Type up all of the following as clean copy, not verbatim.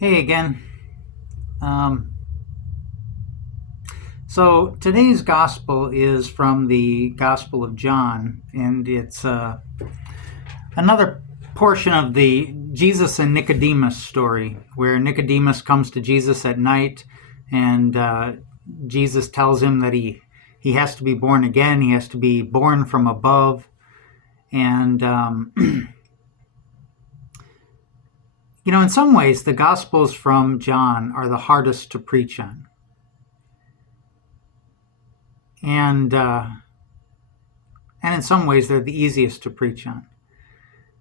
Hey again. Um, so today's gospel is from the Gospel of John, and it's another portion of the Jesus and Nicodemus story, where Nicodemus comes to Jesus at night, and Jesus tells him that he has to be born again. He has to be born from above, and in some ways, the Gospels from John are the hardest to preach on. And in some ways, they're the easiest to preach on.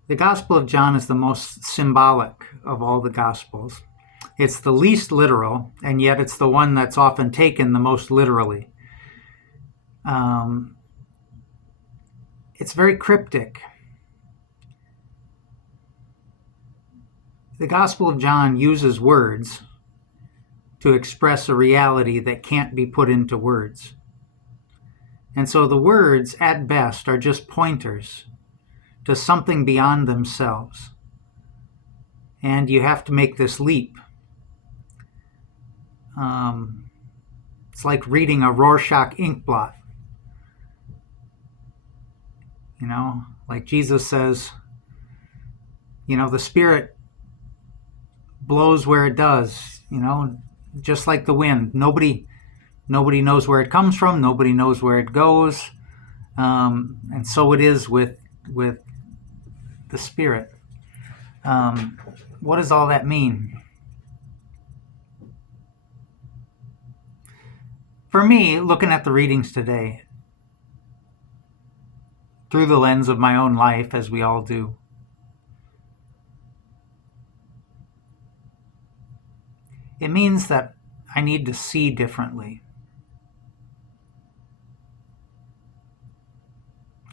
The Gospel of John is the most symbolic of all the Gospels. It's the least literal, and yet it's the one that's often taken the most literally. It's very cryptic. The Gospel of John uses words to express a reality that can't be put into words. And so the words, at best, are just pointers to something beyond themselves. And you have to make this leap. It's like reading a Rorschach inkblot. Like Jesus says, the Spirit blows where it does, just like the wind. Nobody knows where it comes from. Nobody knows where it goes. And so it is with the Spirit. What does all that mean? For me, looking at the readings today, through the lens of my own life, as we all do, it means that I need to see differently.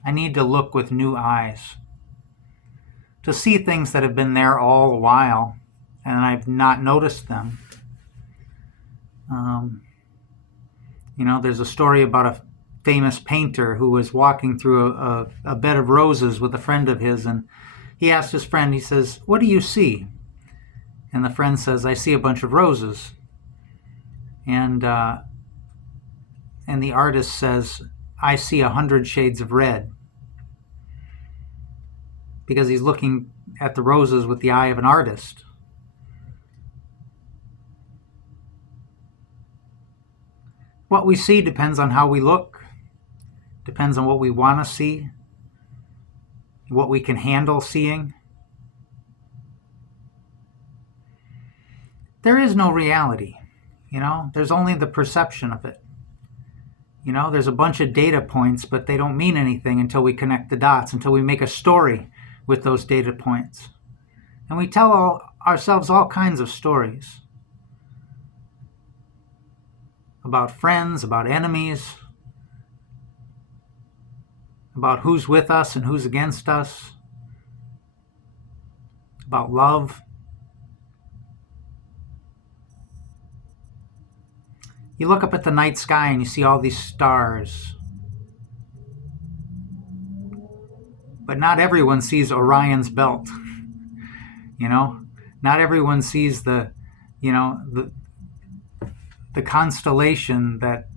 I need to look with new eyes, to see things that have been there all the while, and I've not noticed them. There's a story about a famous painter who was walking through a bed of roses with a friend of his, and he asked his friend, he says, "What do you see?" And the friend says, "I see a bunch of roses." And the artist says, "I see 100 shades of red." Because he's looking at the roses with the eye of an artist. What we see depends on how we look, depends on what we want to see, what we can handle seeing. There is no reality, there's only the perception of it. There's a bunch of data points, but they don't mean anything until we connect the dots, until we make a story with those data points. And we tell ourselves all kinds of stories. About friends, about enemies, about who's with us and who's against us, about love. You look up at the night sky and you see all these stars. But not everyone sees Orion's belt. Not everyone sees the constellation that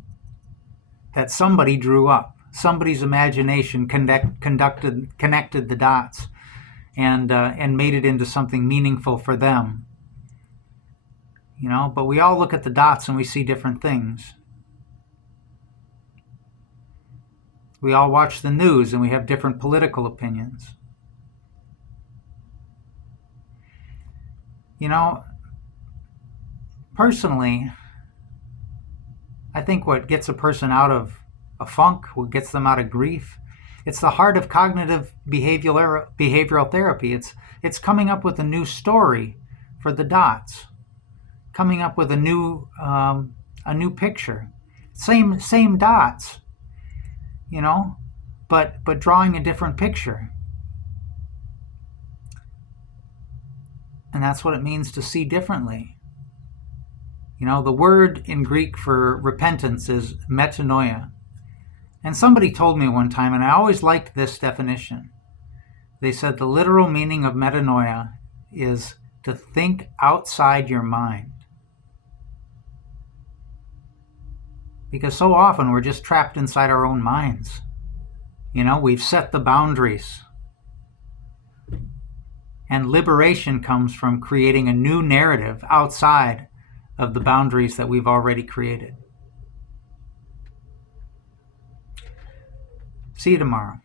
somebody drew up. Somebody's imagination connected the dots and made it into something meaningful for them. But we all look at the dots and we see different things. We all watch the news and we have different political opinions. Personally, I think what gets a person out of a funk, what gets them out of grief, it's the heart of cognitive behavioral therapy. It's coming up with a new story for the dots, coming up with a new picture. Same dots, but drawing a different picture. And that's what it means to see differently. The word in Greek for repentance is metanoia. And somebody told me one time, and I always liked this definition. They said the literal meaning of metanoia is to think outside your mind. Because so often we're just trapped inside our own minds. We've set the boundaries. And liberation comes from creating a new narrative outside of the boundaries that we've already created. See you tomorrow.